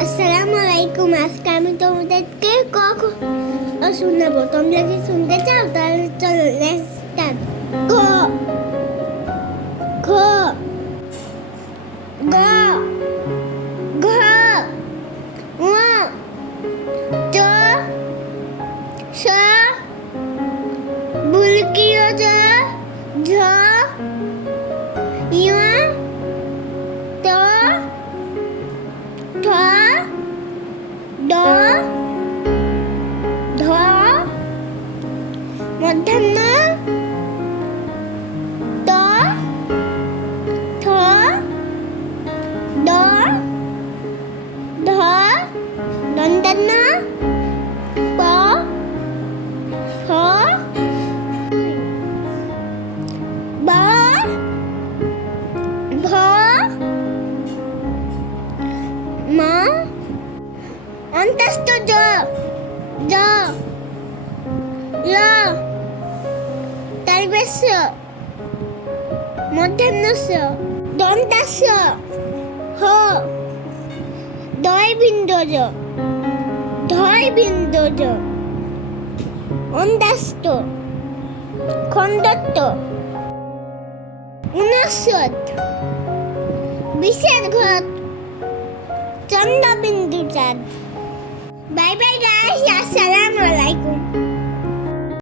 আসসালামু আলাইকুম। আজকে আমি তোমাদেরকে শোনাবো। তোমরা কি শুনতে চাও? তাহলে চলো লেটস স্টার্ট। ক খ গ ঘ ঙ চ ছ বুলকিয় জ ঝ ঞ ট ঠ ড ধ মধ্যাহ্ন ত থ দ ধ দন্তান্ন প ফ ব ভ ম অন্তস্থ জ জ ল তালবেশ মধ্যাহ্নস্য দন্তাস্য হ দয় বিন্দুজ ধয় বিন্দুজ অন্তাস্ত খণ্ডত্ব উনস্বত বিশেষ ঘট চন্দ্রবিন্দু চাঁদ। বাই বাই গাইস, আসসালামু আলাইকুম।